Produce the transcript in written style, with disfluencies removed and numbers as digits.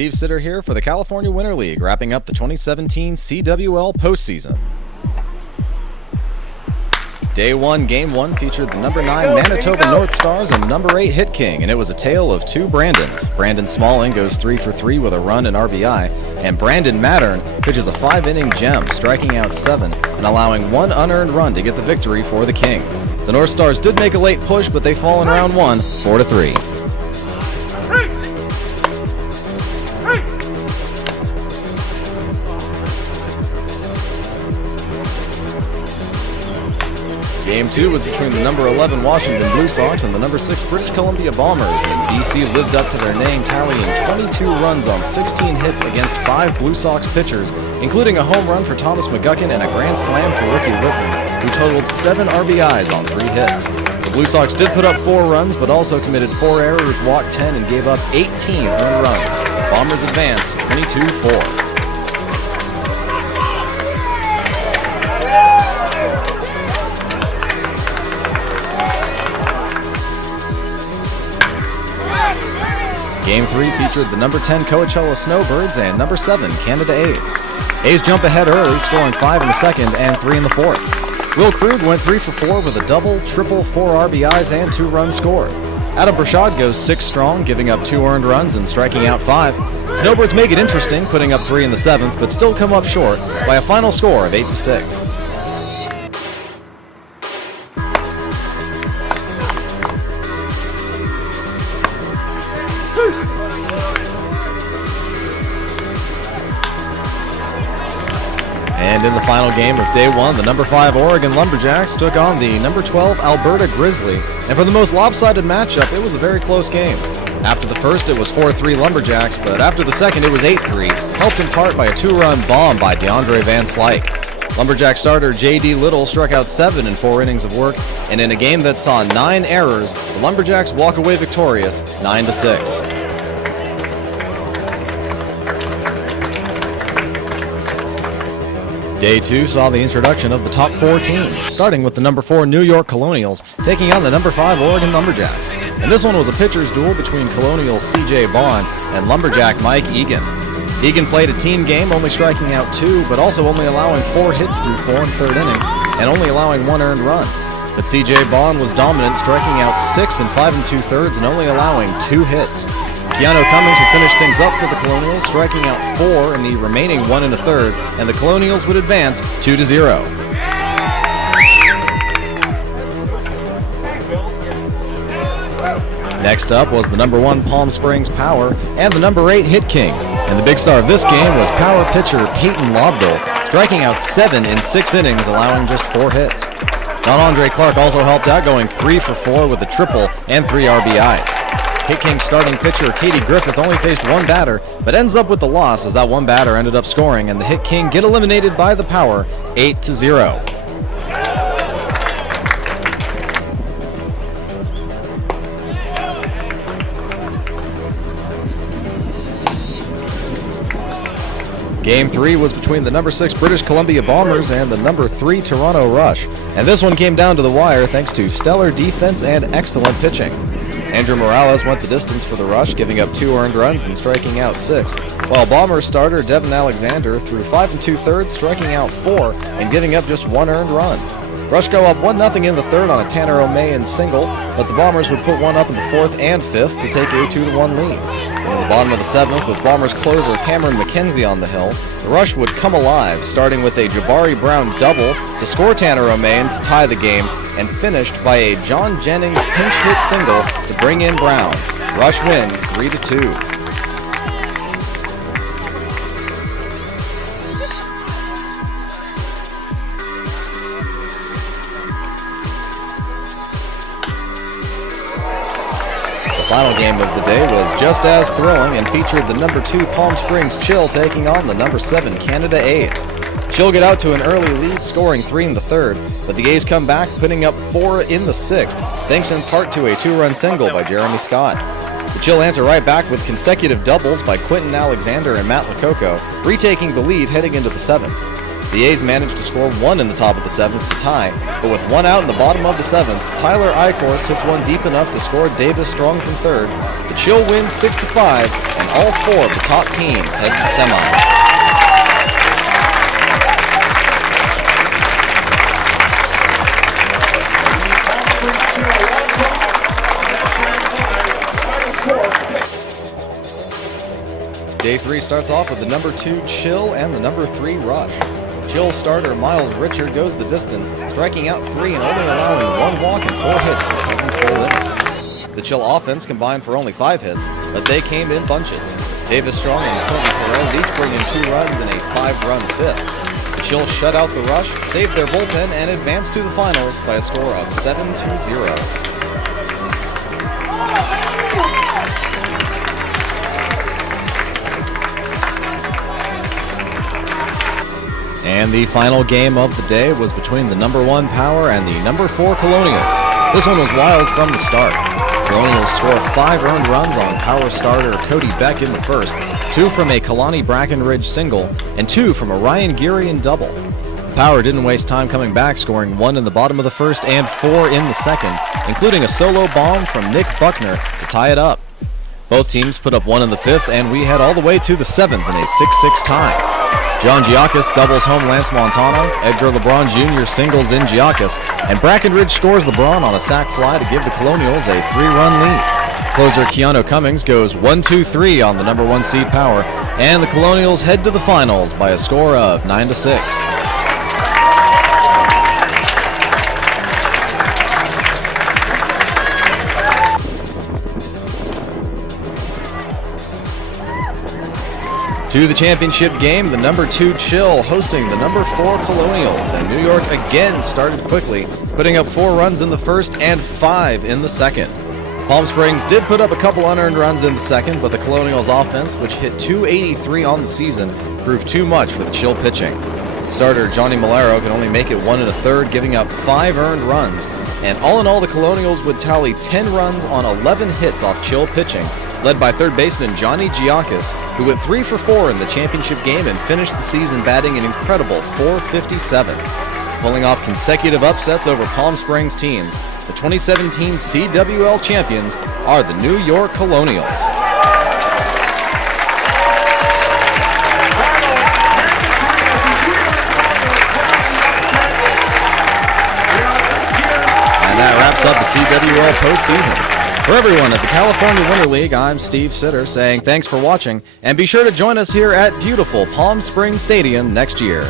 Steve Sitter here for the California Winter League, wrapping up the 2017 CWL Postseason. Day 1, Game 1 featured the number 9 Manitoba North Stars and the number 8 Hit King, and it was a tale of two Brandons. Brandon Smalling goes 3 for 3 with a run and RBI, and Brandon Mattern pitches a 5-inning gem, striking out 7 and allowing 1 unearned run to get the victory for the King. The North Stars did make a late push, but they fall in round 1, 4-3. Game 2 was between the number 11 Washington Blue Sox and the number 6 British Columbia Bombers, and BC lived up to their name, tallying 22 runs on 16 hits against 5 Blue Sox pitchers, including a home run for Thomas McGuckin and a grand slam for Ricky Lippman, who totaled 7 RBIs on 3 hits. The Blue Sox did put up 4 runs, but also committed 4 errors, walked 10, and gave up 18 earned runs. Bombers advanced 22-4. Game 3 featured the number 10 Coachella Snowbirds and number 7 Canada A's. A's jump ahead early, scoring 5 in the second and 3 in the fourth. Will Krug went 3 for 4 with a double, triple, 4 RBIs, and 2 runs scored. Adam Brashad goes 6 strong, giving up 2 earned runs and striking out 5. Snowbirds make it interesting, putting up 3 in the seventh, but still come up short by a final score of 8-6. And in the final game of Day 1, the number 5 Oregon Lumberjacks took on the number 12 Alberta Grizzly, and for the most lopsided matchup, it was a very close game. After the first, it was 4-3 Lumberjacks, but after the second, it was 8-3, helped in part by a 2-run bomb by DeAndre Van Slyke. Lumberjack starter J.D. Little struck out 7 in 4 innings of work, and in a game that saw 9 errors, the Lumberjacks walk away victorious 9-6. Day 2 saw the introduction of the top 4 teams, starting with the number 4 New York Colonials taking on the number 5 Oregon Lumberjacks. And this one was a pitcher's duel between Colonials C.J. Bond and Lumberjack Mike Egan. Egan played a team game, only striking out 2, but also only allowing 4 hits through 4 and 3rd innings, and only allowing 1 earned run. But C.J. Bond was dominant, striking out 6 and 5 2/3 and only allowing 2 hits. Keanu Cummings would finish things up for the Colonials, striking out 4 in the remaining 1 1/3, and the Colonials would advance 2-0. Next up was the number 1 Palm Springs Power and the number 8 Hit King, and the big star of this game was Power pitcher Peyton Lobdell, striking out 7 in 6 innings, allowing just 4 hits. Don Andre Clark also helped out, going 3 for 4 with a triple and 3 RBIs. Hit King starting pitcher Katie Griffith only faced 1 batter, but ends up with the loss as that 1 batter ended up scoring, and the Hit King get eliminated by the Power 8-0. Game 3 was between the number 6 British Columbia Bombers and the number 3 Toronto Rush, and this one came down to the wire thanks to stellar defense and excellent pitching. Andrew Morales went the distance for the Rush, giving up 2 earned runs and striking out 6, while Bombers starter Devin Alexander threw 5 2/3, striking out 4 and giving up just 1 earned run. Rush go up 1-0 in the 3rd on a Tanner O'Mayan single, but the Bombers would put 1 up in the 4th and 5th to take a 2-1 lead. In the bottom of the 7th, with Bombers closer Cameron McKenzie on the hill, the Rush would come alive, starting with a Jabari Brown double to score Tanner O'Mayan to tie the game, and finished by a John Jennings pinch hit single to bring in Brown. Rush win 3-2. The final game of the day was just as thrilling and featured the number 2 Palm Springs Chill taking on the number 7 Canada A's. Chill get out to an early lead, scoring 3 in the 3rd, but the A's come back, putting up 4 in the 6th, thanks in part to a 2-run single by Jeremy Scott. The Chill answer right back with consecutive doubles by Quentin Alexander and Matt Lococo, retaking the lead heading into the 7th. The A's managed to score one in the top of the 7th to tie, but with one out in the bottom of the 7th, Tyler Eichhorst hits one deep enough to score Davis strong from third. The Chill wins 6-5, and all 4 of the top teams head to the semis. Day 3 starts off with the number 2 Chill and the number 3 Rush. Chill starter Miles Richard goes the distance, striking out 3 and only allowing 1 walk and 4 hits in 7 full innings. The Chill offense combined for only 5 hits, but they came in bunches. Davis Strong and Quentin Perez each bring in 2 runs and a 5-run 5th. The Chill shut out the Rush, saved their bullpen, and advanced to the finals by a score of 7-0. And the final game of the day was between the number 1 Power and the number 4 Colonials. This one was wild from the start. Colonials score 5 earned runs on Power starter Cody Beck in the first, 2 from a Kalani Brackenridge single, and 2 from a Ryan Geary double. Power didn't waste time coming back, scoring 1 in the bottom of the first and 4 in the second, including a solo bomb from Nick Buckner to tie it up. Both teams put up 1 in the 5th, and we head all the way to the 7th in a 6-6 tie. John Giacchis doubles home Lance Montano, Edgar LeBron Jr. singles in Giacchis, and Brackenridge scores LeBron on a sac fly to give the Colonials a 3-run lead. Closer Keanu Cummings goes 1-2-3 on the number 1 seed Power, and the Colonials head to the finals by a score of 9-6. To the championship game, the number 2 Chill hosting the number 4 Colonials, and New York again started quickly, putting up 4 runs in the first and 5 in the second. Palm Springs did put up a couple unearned runs in the second, but the Colonials offense, which hit .283 on the season, proved too much for the Chill pitching. Starter Johnny Malero could only make it 1 1/3, giving up 5 earned runs, and all in all the Colonials would tally 10 runs on 11 hits off Chill pitching, led by third baseman Johnny Giacchis, who went 3 for 4 in the championship game and finished the season batting an incredible .457. Pulling off consecutive upsets over Palm Springs teams, the 2017 CWL champions are the New York Colonials. And that wraps up the CWL postseason. For everyone at the California Winter League, I'm Steve Sitter saying thanks for watching, and be sure to join us here at beautiful Palm Springs Stadium next year.